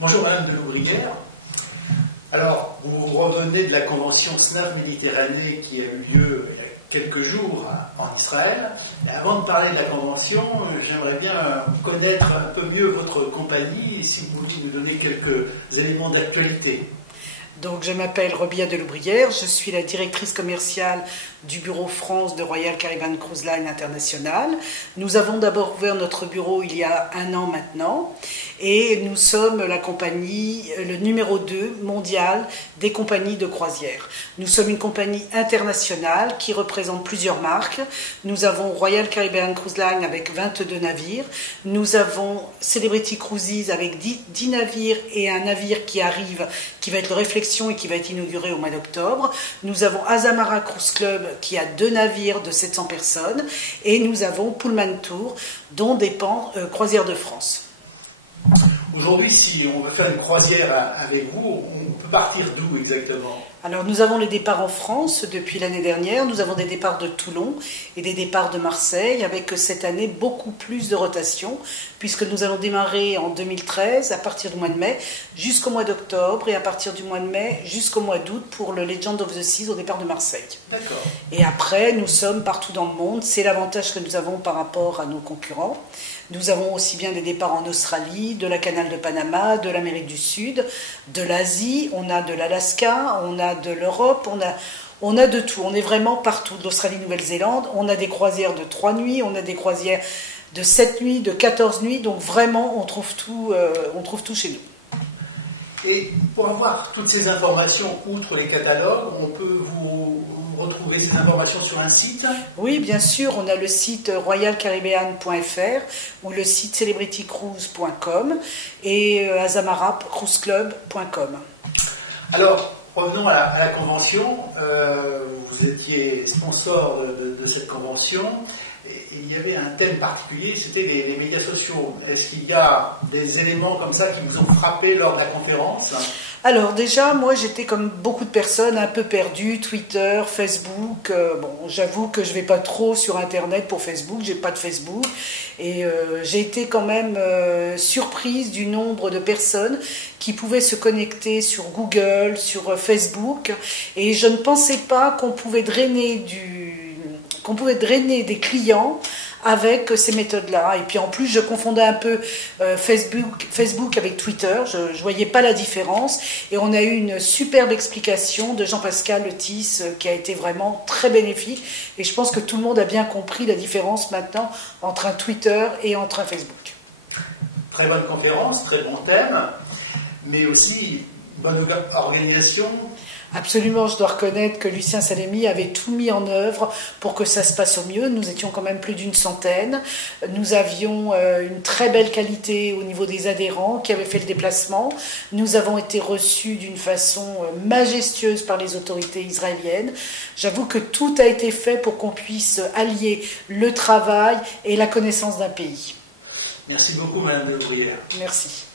Bonjour Madame de Loubrière. Alors, vous revenez de la convention SNAF Méditerranée qui a eu lieu il y a quelques jours en Israël. Et avant de parler de la convention, j'aimerais bien connaître un peu mieux votre compagnie et si vous voulez nous donner quelques éléments d'actualité. Donc, je m'appelle Robia de Loubrière, je suis la directrice commerciale du bureau France de Royal Caribbean Cruise Line International. Nous avons d'abord ouvert notre bureau il y a 1 an maintenant et nous sommes la compagnie, le numéro 2 mondial des compagnies de croisière. Nous sommes une compagnie internationale qui représente plusieurs marques. Nous avons Royal Caribbean Cruise Line avec 22 navires. Nous avons Celebrity Cruises avec 10 navires et un navire qui arrive, qui va être le Réflexion et qui va être inauguré au mois d'octobre. Nous avons Azamara Cruise Club qui a 2 navires de 700 personnes et nous avons Pullman Tour dont dépend Croisière de France. Aujourd'hui, si on veut faire une croisière avec vous, on peut partir d'où exactement ? Alors nous avons les départs en France depuis l'année dernière, nous avons des départs de Toulon et des départs de Marseille avec cette année beaucoup plus de rotation puisque nous allons démarrer en 2013 à partir du mois de mai jusqu'au mois d'octobre et à partir du mois de mai jusqu'au mois d'août pour le Legend of the Seas au départ de Marseille. D'accord. Et après nous sommes partout dans le monde, c'est l'avantage que nous avons par rapport à nos concurrents. Nous avons aussi bien des départs en Australie, de la Canal de Panama, de l'Amérique du Sud, de l'Asie, on a de l'Alaska, on a de l'Europe, on a de tout, on est vraiment partout, de l'Australie, Nouvelle-Zélande, on a des croisières de 3 nuits, on a des croisières de 7 nuits, de 14 nuits, donc vraiment on trouve tout chez nous. Et pour avoir toutes ces informations, outre les catalogues, on peut vous retrouver ces informations sur un site ? Oui, bien sûr, on a le site royalcaribbean.fr ou le site celebritycruise.com et azamaracruiseclub.com. Alors, revenons à la convention. Vous étiez sponsor de cette convention. Et il y avait un thème particulier, c'était les médias sociaux. Est-ce qu'il y a des éléments comme ça qui vous ont frappé lors de la conférence ? Alors déjà, moi j'étais comme beaucoup de personnes un peu perdue, Twitter, Facebook. Bon, j'avoue que je ne vais pas trop sur Internet pour Facebook, j'ai pas de Facebook. Et j'ai été quand même surprise du nombre de personnes qui pouvaient se connecter sur Google, sur Facebook. Et je ne pensais pas qu'on pouvait drainer des clients avec ces méthodes-là. Et puis en plus, je confondais un peu Facebook avec Twitter. Je ne voyais pas la différence. Et on a eu une superbe explication de Jean-Pascal Letis qui a été vraiment très bénéfique. Et je pense que tout le monde a bien compris la différence maintenant entre un Twitter et entre un Facebook. Très bonne conférence, très bon thème, mais aussi bonne organisation. Absolument, je dois reconnaître que Lucien Salemi avait tout mis en œuvre pour que ça se passe au mieux. Nous étions quand même plus d'100. Nous avions une très belle qualité au niveau des adhérents qui avaient fait le déplacement. Nous avons été reçus d'une façon majestueuse par les autorités israéliennes. J'avoue que tout a été fait pour qu'on puisse allier le travail et la connaissance d'un pays. Merci beaucoup, Madame de Loubrière. Merci.